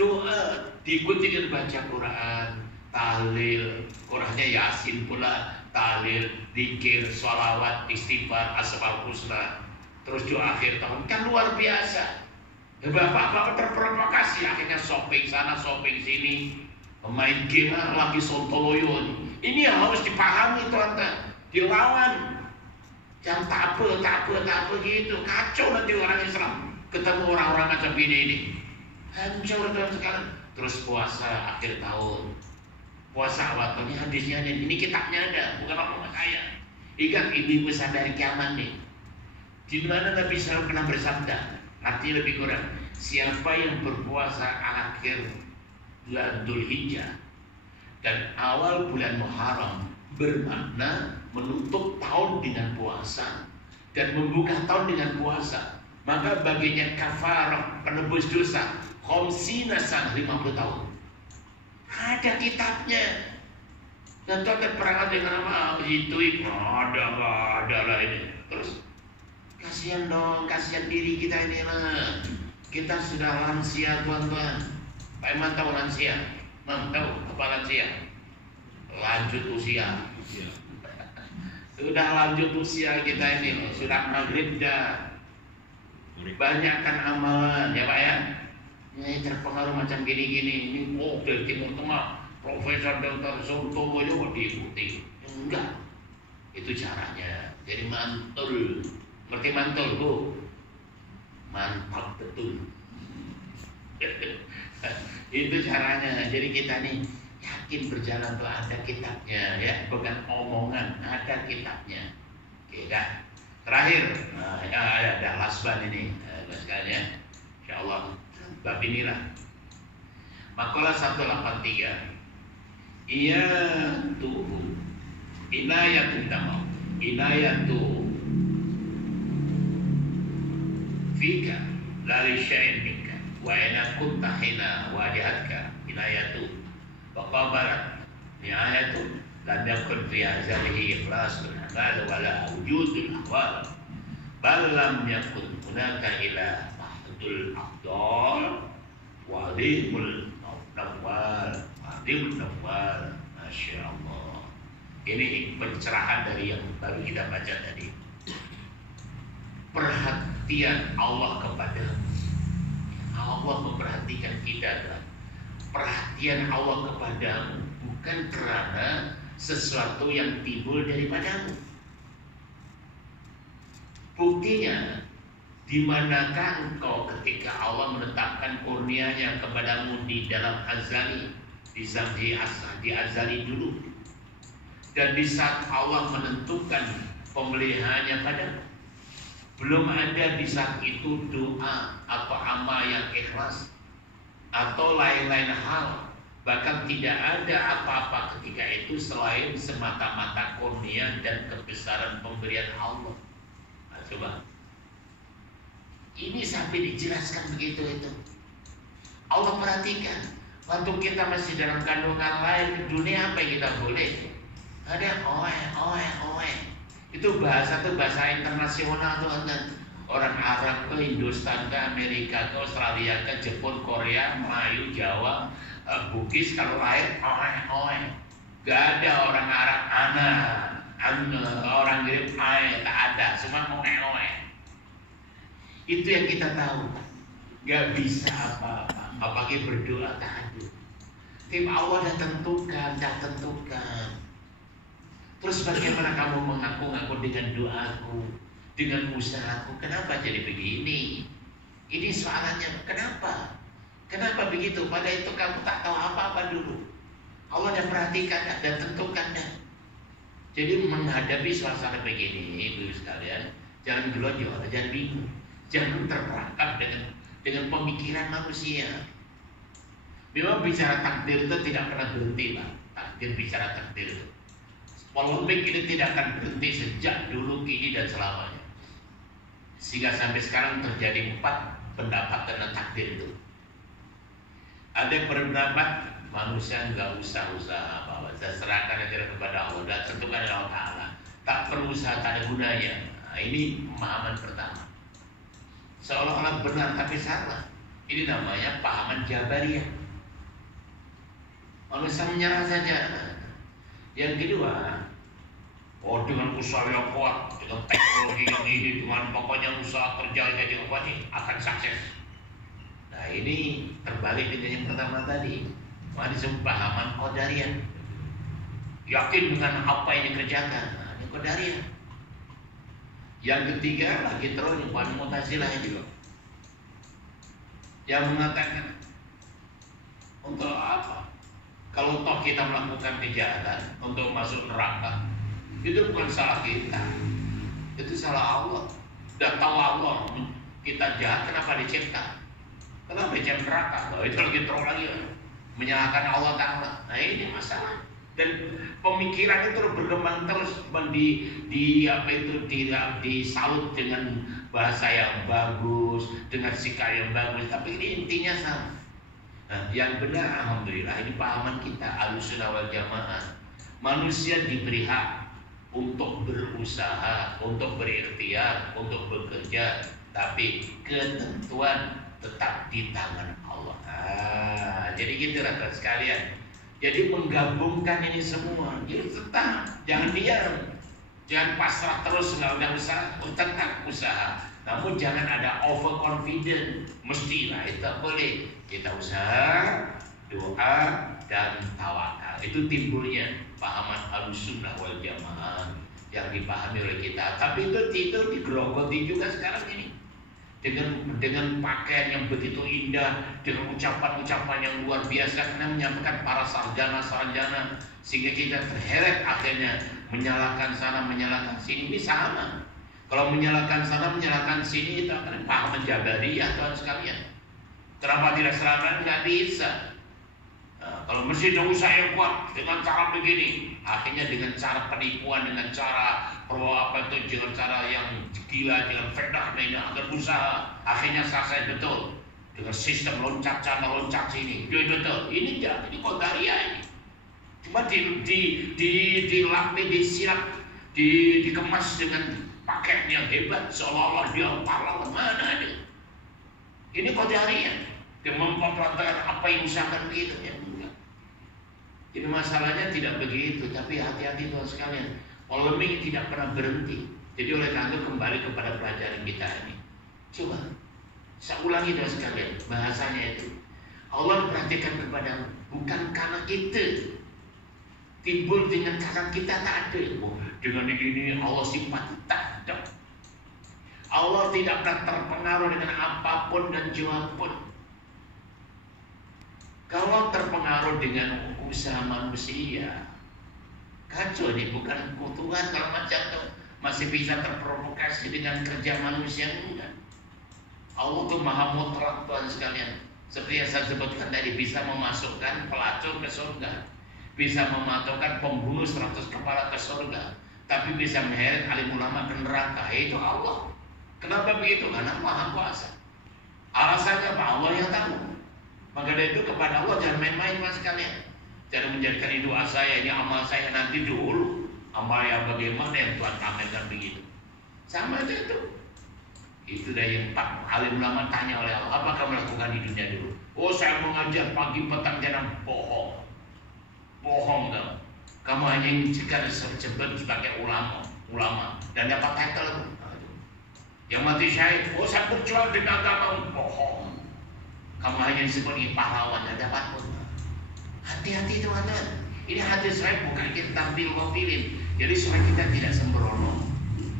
doa diikuti dengan baca Quran, tahlil, Qurannya Yasin pula, tahlil, zikir, sholawat, istighfar, asmaul husna. Terus doa akhir tahun kan luar biasa. Bapak-bapak terprovokasi, akhirnya shopping sana, shopping sini, main game lagi sontoloyo. Ini yang harus dipahami tuan-tuan, dilawan. Jangan tape gitu, kacau nanti orang Islam ketemu orang-orang macam ini. Hancur tuan sekarang. Terus puasa akhir tahun, puasa waktunya hadisnya ada, ini kitabnya ada, bukan omongan saya. Ingat ini pesan dari kiamat nih. Di mana Nabi SAW pernah bersabda, artinya lebih kurang, siapa yang berpuasa akhir bulan Dzulhijjah dan awal bulan Muharram, bermakna menutup tahun dengan puasa dan membuka tahun dengan puasa, maka baginya kafarah penebus dosa khamsina sana 50 tahun. Ada kitabnya. Dan tuan perangkat dengan nama itu ada lah ini. Terus kasihan dong, kasihan diri kita ini lah. Kita sudah lansia tuan-tuan. Pak Iman tahu lansia? Tahu apa lansia? Lanjut usia. Sudah lanjut usia kita ini, sudah maghrib dah. Banyakkan amalan ya Pak ya. Ini terpengaruh macam gini-gini. Ini dari Timur Tengah, Profesor Dr. Suntomo juga diikuti. Enggak, itu caranya. Jadi mantul. Ngerti mantul Bu? Mantap betul. Itu caranya. Jadi kita nih yakin berjalan tuh ada kitabnya ya, bukan omongan, ada kitabnya. Oke dah. Terakhir, ada lasban ini, sekalian. Insyaallah bab inilah. Makalah 183. Iya tuh inayatun tamam. Inayatu fika la syai'in minka wa ina kunta hina wajahatka inayatu wa qabarat inayatu lam yakun fi azalihi ikhlasul amal wala wujudul ahwal bal lam yakun hunaka ila mahdul afdal walimul nawwal Masya Allah. Ini pencerahan dari yang baru kita baca tadi. Perhatian Allah kepadamu. Allah memperhatikan kita. Perhatian Allah kepadamu bukan karena sesuatu yang timbul daripadamu. Buktinya, di manakah engkau ketika Allah menetapkan kurnianya kepadamu di dalam azali, di azali dulu, dan di saat Allah menentukan pemeliharaannya padamu, belum ada di saat itu doa atau amal yang ikhlas atau lain-lain hal, bahkan tidak ada apa-apa ketika itu selain semata-mata kurnia dan kebesaran pemberian Allah. Nah, coba ini sampai dijelaskan begitu itu. Allah perhatikan waktu kita masih dalam kandungan lain di dunia, apa yang kita boleh? Ada oe. Itu bahasa tuh bahasa internasional tuh kan. Orang Arab ke Hindustan, ke Amerika, ke Australia, ke Jepun, Korea, Melayu, Jawa, Bugis kalau lahir oe. Gak ada orang Arab orang Grip tak ada, semua oe. Itu yang kita tahu. Gak bisa apa-apa, apalagi berdoa tahajud. Tim Allah dah tentukan. Terus bagaimana kamu mengaku-ngaku dengan doaku, dengan usahaku? Kenapa jadi begini? Ini soalannya, kenapa? Kenapa begitu? Pada itu kamu tak tahu apa-apa dulu. Allah dah perhatikan dan tentukan dah. Jadi menghadapi suasana begini, ibu sekalian, jangan gelonjor, jangan bingung. Jangan terperangkap dengan pemikiran manusia. Memang bicara takdir itu tidak pernah berhenti, Pak. Takdir bicara takdir itu. Polemik ini tidak akan berhenti sejak dulu, kini dan selamanya. Sehingga sampai sekarang terjadi 4 pendapat tentang takdir itu. Ada yang berpendapat manusia nggak usah usaha apa-apa, serahkan aja kepada Allah dan tentukan oleh Allah Ta'ala. Tak perlu usaha, tak ada gunanya. Nah, ini pemahaman pertama. Seolah-olah benar tapi salah. Ini namanya pahaman Jabariyah. Manusia menyerah saja. Yang kedua, dengan usaha yang kuat, dengan teknologi yang ini, dengan pokoknya usaha kerja jadi apa nih akan sukses. Nah ini terbalik dengan yang pertama tadi. Maka disebut pahaman Qadariyah. Yakin dengan apa yang dikerjakan. Nah, ini Qadariyah. Yang ketiga lagi terus yang paling Mu'tazilah juga, yang mengatakan untuk apa? Kalau toh kita melakukan kejahatan untuk masuk neraka, itu bukan salah kita, itu salah Allah. Udah tahu Allah kita jahat, kenapa dicipta? Kenapa dicipta neraka? Nah, itu lagi terus lagi menyalahkan Allah Ta'ala. Nah ini masalah. Dan pemikiran itu berkembang terus disalut dengan bahasa yang bagus, dengan sikap yang bagus, tapi ini intinya sama. Nah, yang benar alhamdulillah ini pahaman kita Ahlussunnah wal Jamaah. Manusia diberi hak untuk berusaha, untuk berikhtiar, untuk bekerja, tapi ketentuan tetap di tangan Allah. Jadi gitu rekan sekalian. Jadi menggabungkan ini semua, jadi tetap jangan diam, jangan pasrah terus nggak usaha, tetap usaha. Namun jangan ada overconfident, mestilah itu boleh. Kita usaha, doa dan tawakal. Itu timbulnya pahaman Ahlussunnah wal Jamaah yang dipahami oleh kita. Tapi itu digerogoti juga sekarang ini. Dengan pakaian yang begitu indah, dengan ucapan-ucapan yang luar biasa, karena menyampaikan para sarjana-sarjana, sehingga kita terheret akhirnya menyalahkan sana, menyalahkan sini. Ini sama. Kalau menyalahkan sana, menyalahkan sini, itu akan paham Jabariyah, Tuhan sekalian. Kenapa tidak serangan? Nggak bisa. Nah, kalau mesti ada usaha yang kuat dengan cara begini, akhirnya dengan cara penipuan, dengan cara dengan cara yang gila, dengan fitnah, agar usaha akhirnya selesai betul dengan sistem loncat sana loncat sini, betul. Ini jadi Qadariyah ini. Cuma dilapis, disiap, dikemas dengan pakaian yang hebat, seolah-olah dia pahlawan. Mana ada? Ini Qadariyah. Dia memperlantarkan apa yang usahakan begitu ya. Jadi masalahnya tidak begitu, tapi hati-hati Tuhan sekalian. Polemik tidak pernah berhenti. Jadi oleh karena itu kembali kepada pelajaran kita ini. Coba saya ulangi Tuhan sekalian bahasanya itu. Allah perhatikan kepada bukan karena kita timbul dengan cara kita, tak ada. Dengan ini Allah sifat tak ada. Allah tidak pernah terpengaruh dengan apapun dan siapapun. Kalau terpengaruh dengan usaha manusia, kacau nih, bukan Tuhan. Kalau macam itu masih bisa terprovokasi dengan kerja manusia, enggak. Allah tuh maha mutlak Tuhan sekalian. Seperti yang saya sebutkan tadi, bisa memasukkan pelacur ke surga, bisa memasukkan pembunuh 100 kepala ke surga, tapi bisa mengheret alim ulama ke neraka. Itu Allah. Kenapa begitu? Karena maha kuasa. Alasannya apa? Allah yang tahu. Maka dari itu kepada Allah jangan main-main Mas sekalian. Jangan menjadikan ini doa saya, ini amal saya nanti dulu. Amal yang bagaimana yang Tuhan tampilkan begitu. Sama aja itu. Itu dari yang Pak alim ulama tanya oleh Allah, apa kamu lakukan di dunia dulu? Oh saya mengajar pagi petang jangan bohong. Bohong kamu. Kamu hanya ingin disebut sebagai ulama dan dapat title. Yang mati syahid, oh saya berjuang dengan agama, bohong. Kamu hanya disebut pahlawan dan dapat pun. Hati-hati teman-teman. Ini hadis saya bukan kita tampil ngopilin. Jadi supaya kita tidak sembrono,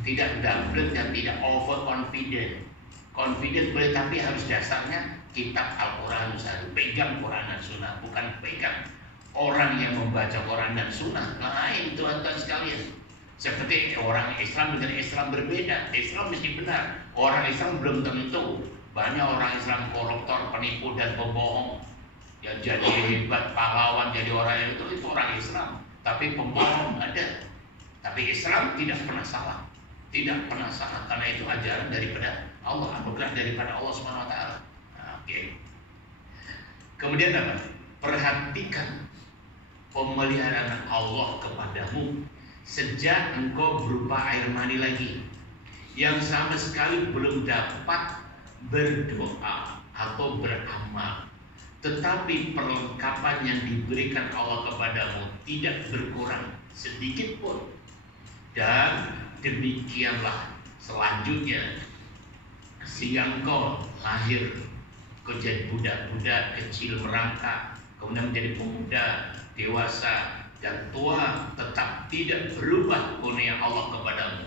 tidak double dan tidak overconfident. Confident boleh, tapi harus dasarnya kitab Al-Quran misalnya. Pegang Quran dan Sunnah, bukan pegang orang yang membaca Quran dan Sunnah. Lain tuan-tuan sekalian. Seperti orang Islam dengan Islam berbeda. Islam mesti benar. Orang Islam belum tentu. Banyak orang Islam koruptor, penipu dan pembohong yang jadi hebat, pahlawan, jadi orang itu orang Islam. Tapi pembohong ada. Tapi Islam tidak pernah salah. Tidak pernah salah karena itu ajaran daripada Allah, anugerah daripada Allah SWT. Oke. Kemudian apa? Perhatikan pemeliharaan Allah kepadamu sejak engkau berupa air mani lagi, yang sama sekali belum dapat berdoa atau beramal. Tetapi perlengkapan yang diberikan Allah kepadamu tidak berkurang sedikit pun. Dan demikianlah selanjutnya, sehingga engkau lahir, kau jadi budak-budak kecil merangkak, kemudian menjadi pemuda, dewasa, dan tua, tetap tidak berubah kurnia Allah kepadamu,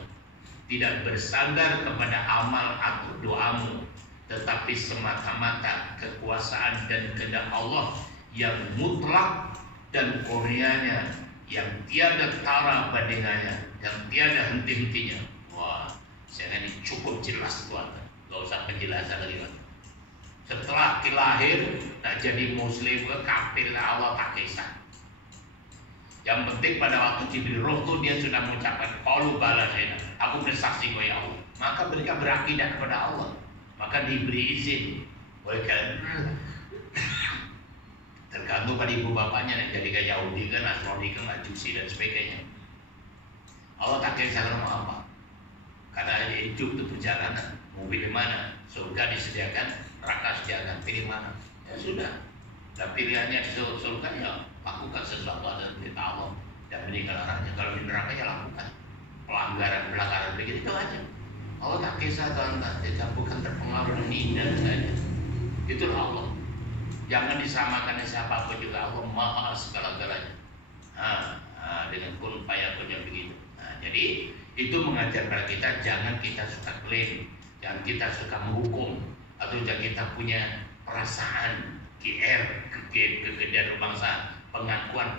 tidak bersandar kepada amal atau doamu, tetapi semata-mata kekuasaan dan kehendak Allah yang mutlak dan kurnianya yang tiada tara bandingannya, yang tiada henti-hentinya. Wah, saya ini cukup jelas Tuhan, gak usah penjelasan lagi Tuhan. Setelah lahir, nak jadi muslim ke kafir, Allah tak kisah. Yang penting pada waktu diberi roh itu dia sudah mengucapkan qalu bala syahidna, aku bersaksi ya Allah. Maka mereka berakidah kepada Allah, maka diberi izin. Boleh kalian tergantung pada ibu bapaknya nih, jadi kayak Yahudi kan, Nasrani kan, Majusi dan sebagainya. Allah tak kisah mau apa, karena hidup itu perjalanan, mau pilih mana, surga disediakan, neraka disediakan, pilih mana, ya sudah. Dan pilihannya di surga ya lakukan sesuatu atas perintah Allah dan meninggal arahnya. Kalau di neraka ya lakukan pelanggaran begitu aja. Allah tak kisah Tuhan, tidak bukan terpengaruh dengan indah saja. Itulah Allah. Jangan disamakan dengan siapapun juga. Allah maha segala-galanya. Dengan kun fayakun yang begitu. Jadi itu mengajarkan kita jangan kita suka klaim, jangan kita suka menghukum, atau jangan kita punya perasaan kegedean bangsa, pengakuan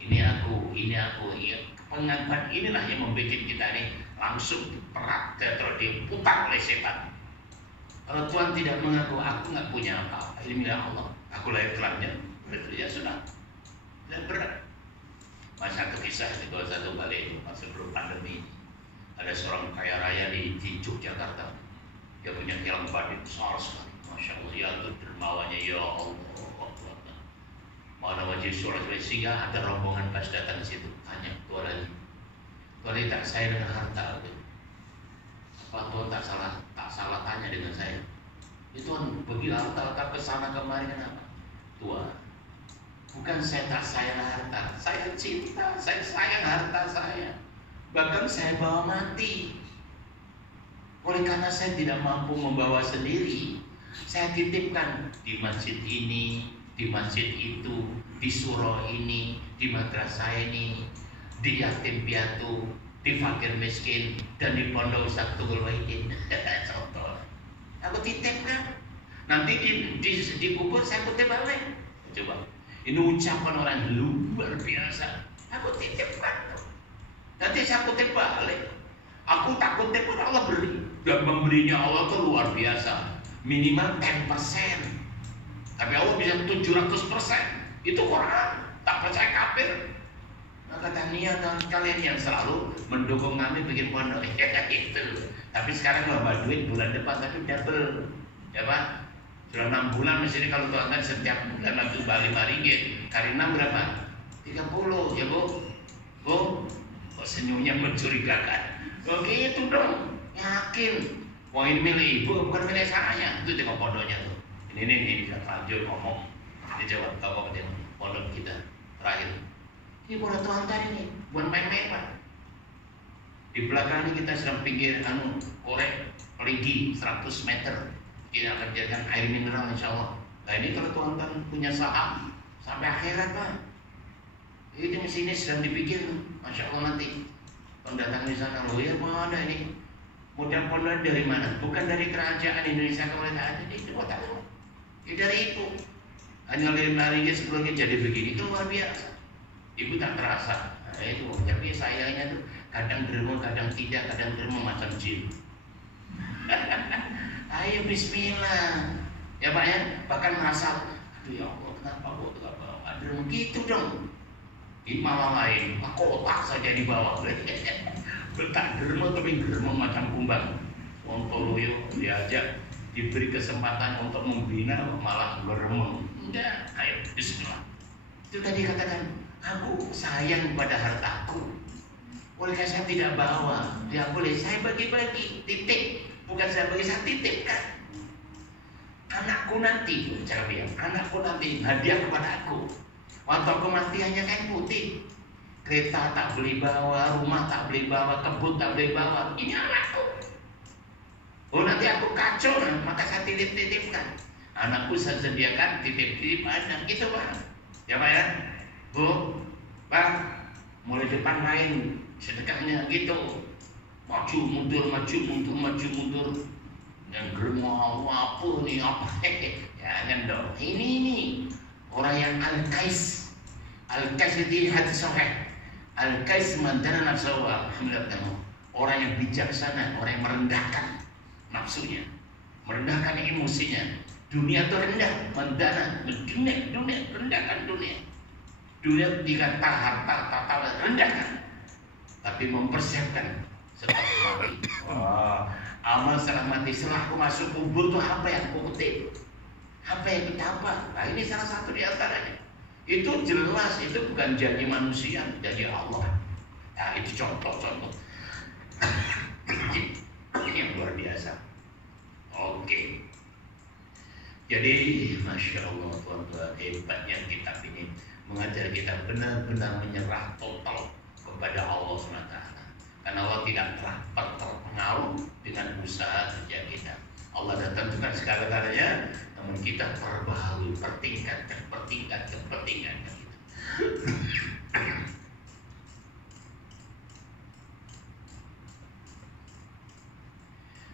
ini aku ya. Pengakuan inilah yang membuat kita ini langsung perak terus diputar oleh setan. Kalau Tuhan tidak mengaku, aku nggak punya apa-apa, ini milik Allah, aku lahir telanjang, ya sudah, tidak berat. Masa kisah di satu kali itu masa sebelum pandemi, ada seorang kaya raya di Yogyakarta, dia punya kilang badik besar sekali, masya Allah, ya itu dermawanya ya Allah. Mana wajib surat sehingga ada rombongan pas datang di situ tanya Tuhan lagi, Tuhan tak saya dengan harta itu, apa Tuhan tak salah tanya dengan saya? Itu Tuhan pergi harta ke sana kemari kenapa? Tuhan, bukan saya tak sayang harta, saya cinta, saya sayang harta saya, bahkan saya bawa mati. Oleh karena saya tidak mampu membawa sendiri, saya titipkan di masjid ini, di masjid itu, di surau ini, di madrasah ini, di yatim piatu, di fakir miskin, dan di pondok Ustaz Tugul Wahidin. Contoh, aku titipkan. Nanti di kubur saya kutip balik. Coba, ini ucapan orang luar biasa. Aku titipkan. Nanti saya kutip balik. Aku tak kutip pun Allah beri, dan memberinya Allah itu luar biasa. Minimal 10%. Tapi Allah bisa 700%. Itu Quran. Tak percaya kafir. Nah, kata niat kalian yang selalu mendukung kami bikin pondok. Ya itu. Tapi sekarang nambah duit bulan depan tapi double. Ya Pak? Sudah 6 bulan mesin kalau tuan setiap bulan nanti balik 5 ringgit. Kali 6 berapa? 30 ya Bu. Bu, kok senyumnya mencurigakan. Begitu dong. Yakin. Wah ini milik ibu bukan milik saya. Itu tengok pondoknya tuh. Ini bisa lanjut ngomong. Ini jawab kalau dia pondok kita terakhir. Ini pondok Tuhan tadi nih, bukan main-main Pak. Di belakang ini kita sedang pinggir korek peligi 100 meter. Kita akan jadikan air mineral insya Allah. Nah ini kalau Tuhan punya saham sampai akhirat Pak. Ini di sini sedang dipikir, masya Allah nanti pendatang di sana loh ya mana ini modal pondok dari mana? Bukan dari kerajaan Indonesia kemerdekaan ini kota loh. Ini dari ibu. Hanya lari-larinya sebelumnya jadi begini itu luar biasa. Ibu tak terasa. Nah, itu tapi sayangnya tuh kadang derma, kadang tidak, kadang derma macam jin. Ayo Bismillah. Ya Pak ya, bahkan merasa, aduh ya Allah kenapa kok ada gitu dong. Di malam lain, kotak saja di bawah. Betak derma tapi derma macam kumbang. Ontoloyo diajak diberi kesempatan untuk membina malah beremeng. Enggak, ayo Bismillah. Itu tadi katakan, aku sayang pada hartaku. Oleh karena saya tidak bawa, dia boleh saya bagi-bagi, titik. Bukan saya bagi, saya titipkan. Anakku nanti, cara bilang, anakku nanti hadiah kepada aku. Waktu aku mati hanya kain putih. Kereta tak boleh bawa, rumah tak boleh bawa, kebun tak boleh bawa. Ini anakku. Oh nanti aku kacau, maka saya titip-titipkan. Anakku saya sediakan titip-titip anak gitu Pak. Ya Pak ya, Bu, Pak, mulai depan main sedekahnya gitu. Maju mundur, maju mundur, maju mundur. Yang germo apa nih apa? Jangan dong. Ini orang yang al-kais. Al-kais itu hati sahih. Al-kais mandana nafsahu. Alhamdulillah. Orang yang bijaksana, orang yang merendahkan nafsunya, merendahkan emosinya. Dunia itu rendah, mandana, dunia, rendahkan dunia. Dunia dikata harta, rendahkan. Tapi mempersiapkan setelah mati. Amal setelah mati, setelah aku masuk kubur itu apa yang aku kutip? Apa yang kita apa? Nah ini salah satu di antaranya. Itu jelas, itu bukan janji manusia, janji Allah. Nah itu contoh-contoh. Ini yang luar biasa. Oke. Jadi Masya Allah Tuhan, hebatnya kitab ini mengajar kita benar-benar menyerah total kepada Allah SWT. Karena Allah tidak terpengaruh dengan usaha kerja kita. Allah dah tentukan segala-galanya, namun kita perbaharui, pertingkatkan gitu.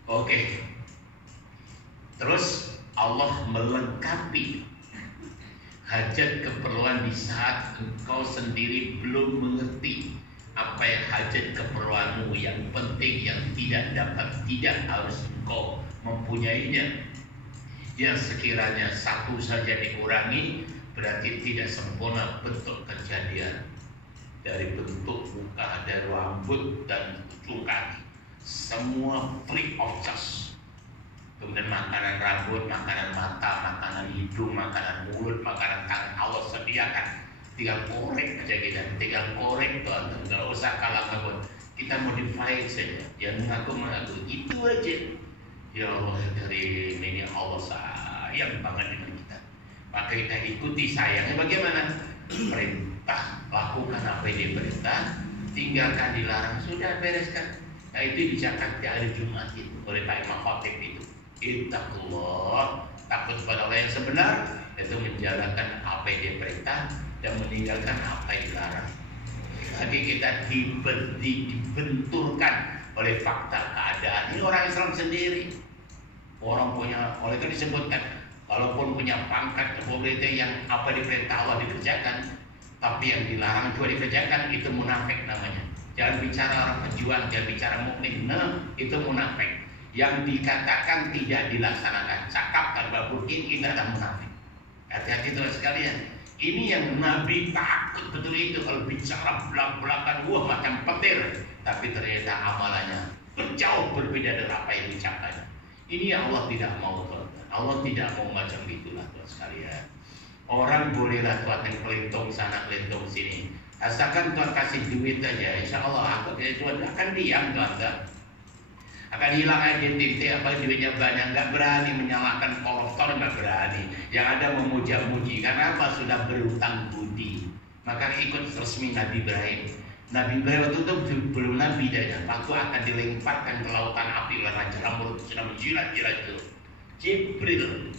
Oke. Terus Allah melengkapi hajat keperluan di saat engkau sendiri belum mengerti apa yang hajat keperluanmu yang penting, yang tidak harus engkau mempunyainya. Yang sekiranya satu saja dikurangi berarti tidak sempurna bentuk kejadian. Dari bentuk muka, dari rambut dan ujung kaki, semua free of charge. Kemudian makanan rambut, makanan mata, makanan hidung, makanan mulut, makanan tangan Allah sediakan. Tinggal korek aja kita, tinggal korek tuan, nggak usah kalah kabut. Kita modify saja, yang mengaku itu aja. Ya Allah, dari ini Allah sayang banget dengan kita. Maka kita ikuti sayangnya bagaimana? Perintah, lakukan apa yang diperintah, tinggalkan dilarang, sudah bereskan. Nah itu dicatat di hari Jumat itu oleh Pak Imam Khatib itu. Ittaqullah, takut pada Allah yang sebenar, itu menjalankan apa yang diperintah dan meninggalkan apa yang dilarang. Jadi kita dibenturkan oleh fakta keadaan. Ini orang Islam sendiri. Orang punya, oleh itu disebutkan, walaupun punya pangkat kepemimpinan yang apa diperintah Allah dikerjakan, tapi yang dilarang juga dikerjakan, itu munafik namanya. Jangan bicara orang pejuang, jangan bicara mukmin, itu munafik. Yang dikatakan tidak dilaksanakan, cakap tanpa bukti, itu adalah munafik. Hati-hati teman sekalian. Ini yang Nabi takut betul itu, kalau bicara belak-belakan, wah macam petir, tapi ternyata amalannya jauh berbeda dari apa yang diucapkan. Ini yang Allah tidak mau, Tuhan. Allah tidak mau macam itulah, Tuhan sekalian. Orang bolehlah Tuhan yang kelintung sana, kelintung sini. Asalkan Tuhan kasih duit aja, insya Allah aku Tuhan akan diam, Tuhan. Akan hilang identitas, apa duitnya banyak, nggak berani menyalahkan koruptor, nggak berani. Yang ada memuja-muji, karena apa? Sudah berutang budi. Maka ikut resmi Nabi Ibrahim. Nabi Ibrahim itu belum Nabi dah, waktu akan dilemparkan ke lautan api oleh Raja Namrud, sudah menjilat-jilat itu. Jibril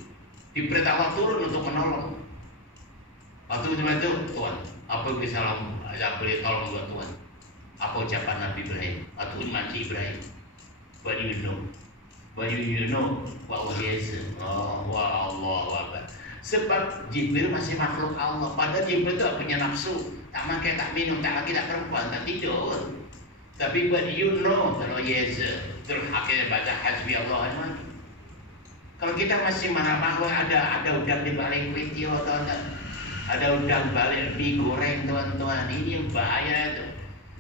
diperintah Allah turun untuk menolong. Waktu itu Tuhan, apa yang bisa boleh tolong buat Tuhan? Apa ucapan Nabi Ibrahim? Atau Nabi Ibrahim? What do you know? What is it? Oh, Allah Akbar. Sebab Jibril masih makhluk Allah. Padahal Jibril itu punya nafsu. Tak makan, tak minum, tak lagi, tak perempuan, tak tidur. Tapi what do you know? Kalau yes, terus akhirnya baca hasbi Allah. Kalau kita masih marah-marah, ada udang di balik video, teman-teman. Ada udang balik mie goreng, teman-teman. Ini yang bahaya itu.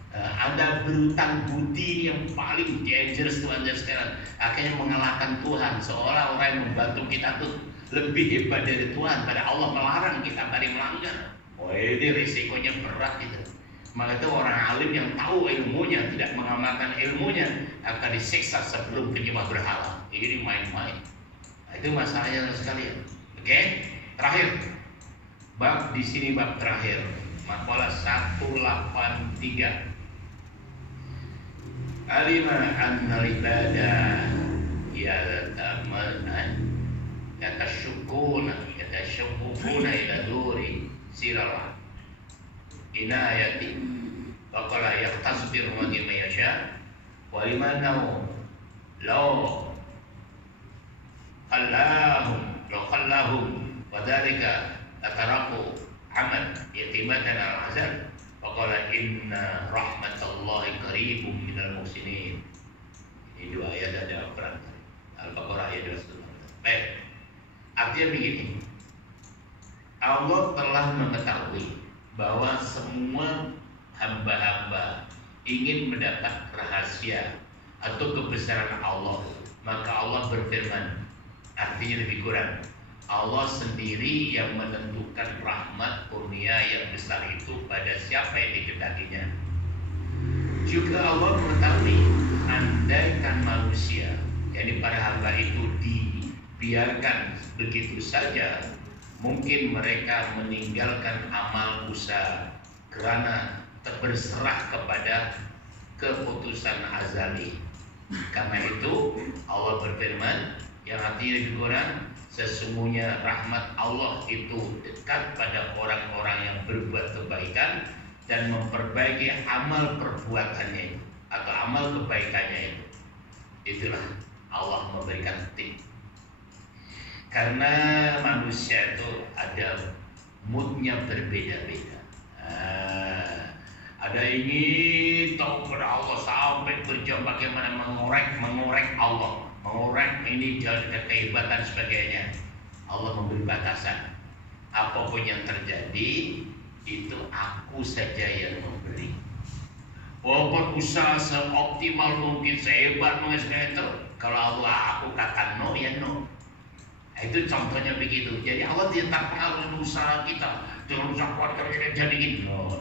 Ada berutang budi yang paling dangerous, teman-teman sekarang. Akhirnya mengalahkan Tuhan. Seolah orang yang membantu kita tuh lebih hebat dari Tuhan. Pada Allah melarang kita dari melanggar. Oh ini risikonya berat itu. Maka itu orang alim yang tahu ilmunya, tidak mengamalkan ilmunya, akan disiksa sebelum penyembah berhala. Ini main-main. Nah, itu masalahnya sekalian. Oke, terakhir. Bab di sini bab terakhir. Makalah 183. Alima annal ibadah yatashaqquna ila duri sirallah inayati wa qala yaqtasbir wa ma yasha wa limanau law khallahum wa dhalika ataraku amal yatimatan al-azal. Faqala inna rahmatallahi qaribum minal muhsinin. Ini dua ayat ada Al-Quran. Al-Baqarah ayat 2. Baik. Artinya begini. Allah telah mengetahui bahwa semua hamba-hamba ingin mendapat rahasia atau kebesaran Allah, maka Allah berfirman. Artinya lebih kurang, Allah sendiri yang menentukan rahmat kurnia yang besar itu pada siapa yang dikehendakinya. Juga Allah mengetahui andaikan manusia, yakni para hamba itu dibiarkan begitu saja, mungkin mereka meninggalkan amal usaha karena berserah kepada keputusan azali. Karena itu Allah berfirman yang artinya lebih kurang, sesungguhnya rahmat Allah itu dekat pada orang-orang yang berbuat kebaikan dan memperbaiki amal perbuatannya itu atau amal kebaikannya itu. Itulah Allah memberikan tip. Karena manusia itu ada moodnya berbeda-beda. Ada ingin tahu kepada Allah sampai berjam bagaimana mengorek Allah, mengorek ini jalan kehebatan sebagainya. Allah memberi batasan. Apapun yang terjadi itu aku saja yang memberi. Walaupun usaha seoptimal mungkin, sehebat mungkin itu, kalau Allah aku kata no ya no. Nah, itu contohnya begitu. Jadi Allah tidak pengaruh usaha kita. Jangan usah kuat kerja jadi gini. No.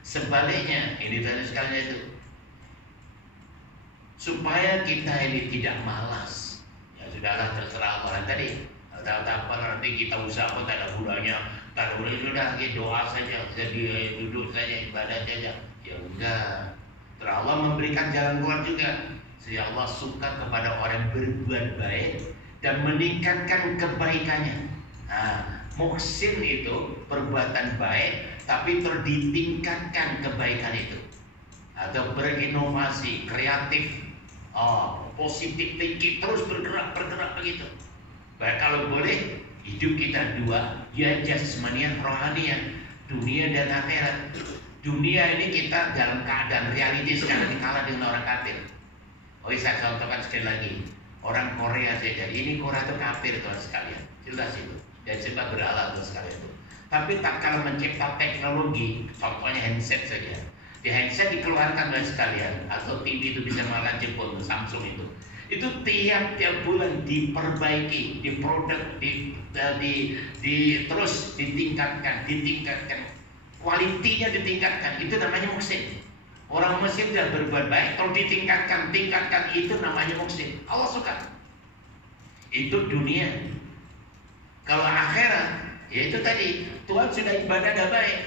Sebaliknya, ini tadi sekalian itu, supaya kita ini tidak malas. Ya sudahlah, terserah Allah tadi. Apa nanti kita usaha pun tak ada gunanya. Tak ada gunanya, sudah doa saja, jadi duduk saja, ibadah saja. Ya enggak. Terus Allah memberikan jalan keluar juga. Sehingga Allah suka kepada orang yang berbuat baik dan meningkatkan kebaikannya. Nah, muhsin itu perbuatan baik tapi ditingkatkan kebaikan itu, atau berinovasi, kreatif, positif thinking, terus bergerak begitu. Baik, kalau boleh hidup kita dua, ya jasmanian, rohanian, dunia dan akhirat. Dunia ini kita dalam keadaan reality sekarang kalah dengan orang kafir. Oh, saya contohkan sekali lagi, orang Korea saja. Ini Korea itu kafir tuan sekalian, jelas itu. Dan sebab beralat tuan sekalian itu. Tapi tak kalah mencipta teknologi, contohnya handset saja. Di handset dikeluarkan oleh sekalian, atau TV itu bisa makan jempol, Samsung itu tiap bulan diperbaiki, diproduk, terus ditingkatkan, kualitinya ditingkatkan. Itu namanya muhsin. Orang muhsin sudah berbuat baik, kalau tingkatkan, itu namanya muhsin. Allah suka. Itu dunia. Kalau akhirat, ya itu tadi, Tuhan sudah ibadah dah baik.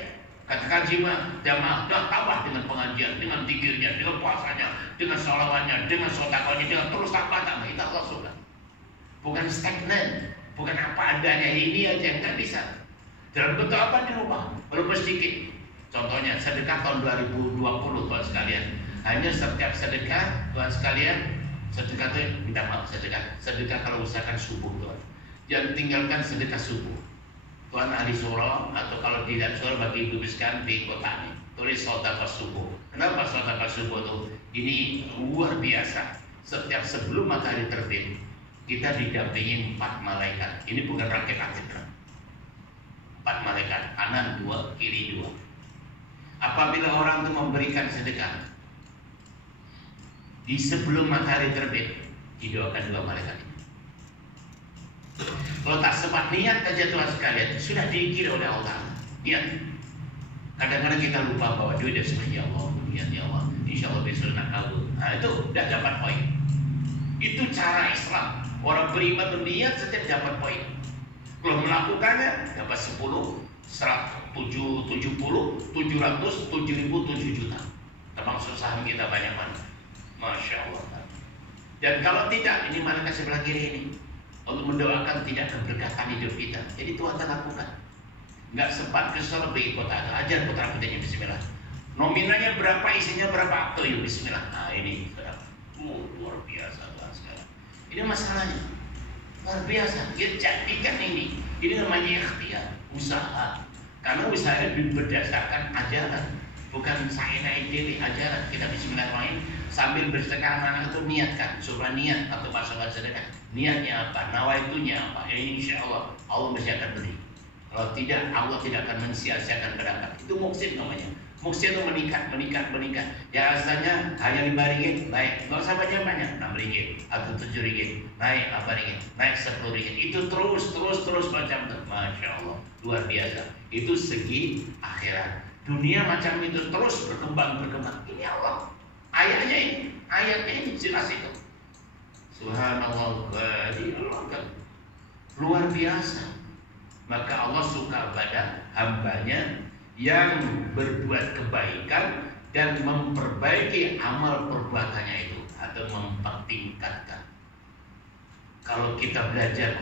Katakan jamaah dah tambah dengan pengajian, dengan zikirnya, dengan puasanya, dengan sholawatnya, dengan sedekahnya, dengan terus tambah. Itu Allah suka. Bukan stagnan, bukan apa adanya, ini aja nggak bisa. Dalam bentuk apa dirubah? Berubah sedikit. Contohnya sedekah tahun 2020 Tuhan sekalian. Hanya setiap sedekah Tuhan sekalian, sedekah itu minta maaf, sedekah kalau usahakan subuh Tuhan. Jangan tinggalkan sedekah subuh. Tuhan ahli surah, atau kalau tidak surah bagi ibu miskin di kota ini, tulis sedekah subuh. Kenapa sedekah subuh itu? Ini luar biasa. Setiap sebelum matahari terbit, kita didampingi 4 malaikat. Ini bukan rakit-rakit. 4 malaikat, kanan 2, kiri 2. Apabila orang itu memberikan sedekah di sebelum matahari terbit, didoakan 2 malaikat ini. Kalau tak sempat niat aja Tuhan sekalian, sudah dikira oleh Allah. Niat. Kadang-kadang kita lupa bahwa duit dan semuanya Allah, niat ya Allah, insya Allah besok nak kabul. Nah itu udah dapat poin. Itu cara Islam. Orang beriman berniat setiap dapat poin. Kalau melakukannya dapat 10, 170, 700, 7.000, 7 juta. Termasuk saham kita banyak mana? Masya Allah. Dan kalau tidak, ini malaikat sebelah kiri ini untuk mendoakan tidak keberkatan hidup kita. Jadi Tuhan lakukan. Nggak sempat kesel bagi kota. Ajar putra putrinya bismillah. Nominalnya berapa, isinya berapa? Tuh yuk bismillah. Nah ini luar biasa sekarang. Ini masalahnya luar biasa. Dia jadikan ini. Ini namanya ikhtiar, usaha. Karena usahanya berdasarkan ajaran, bukan saya ide ajaran. Kita bismillahirrahmanirrahim sambil bersedekah mana itu niatkan, coba niat atau masalah sedekah. Niatnya apa? Nawaitunya apa? Insya Allah Allah mesti akan beri. Kalau tidak, Allah tidak akan mensia-siakan berangkat. Itu muksin namanya. Muksin itu meningkat. Ya asalnya hanya 5 ringgit, baik. Nggak usah banyak-banyak, 6 ringgit atau 7 ringgit, naik 8 ringgit, naik 10 ringgit. Itu terus macam itu. Masya Allah, luar biasa. Itu segi akhirat. Dunia macam itu terus berkembang. Ini Allah. Ayatnya ini jelas itu. Subhanallah, luar biasa. Maka Allah suka pada hambanya yang berbuat kebaikan dan memperbaiki amal perbuatannya itu atau mempertingkatkan. Kalau kita belajar